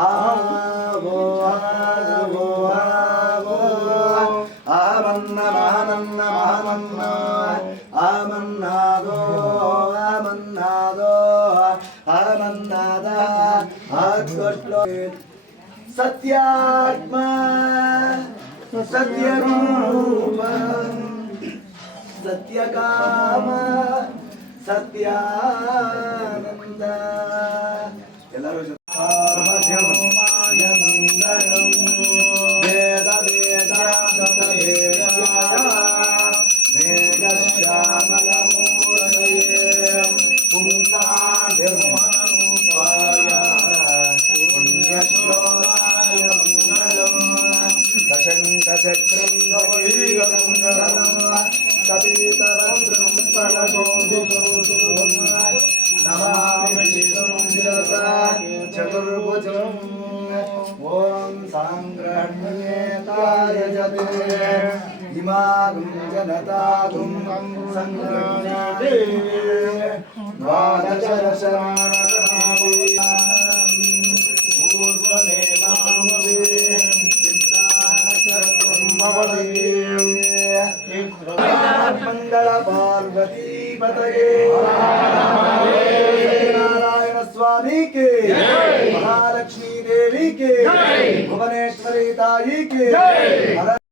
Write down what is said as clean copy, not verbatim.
आवो आवो आवो आमन्नमहमन्नमहमन्नो आमन्नादो आमन्नादो आमन्नादा आत्मश्लो सत्यात्मा सत्यरूप सत्यकाम सत्यानंद ಎಲ್ಲರೂ ಮಂಗಳಂ ವೇದ ವೇದಾಂತ ಮೇಘಶ್ಯಾಮಲ ಮೂರ್ತಯೇ ಪುಂಸಾಭಿರ್ಮೋಹಾಯ ಪುಣ್ಯಶ್ಲೋಕಾಯ ಮಂಗಳಂ ಸಶಂಕಚಕ್ರಂ ಗೌರೀಗಂಗಣಂ ಕಪೀತವಸ್ತ್ರಂ ಫಲಗೋವಿಗೋಂ नमामि विष्णुं शिरसा चतुर्भुजम् ॐ साङ्ग्रह्ण्येताय जते इमागुं जनतागुं सङ्ग्रह्णाति द्वादशरशनानकनाभूयाम् पूर्वमेवामवे चित्तानचक्रं भवति मंगल पार्वती पतये सत्यनारायण स्वामी के महालक्ष्मी देवी के भुवनेश्वरी ताई के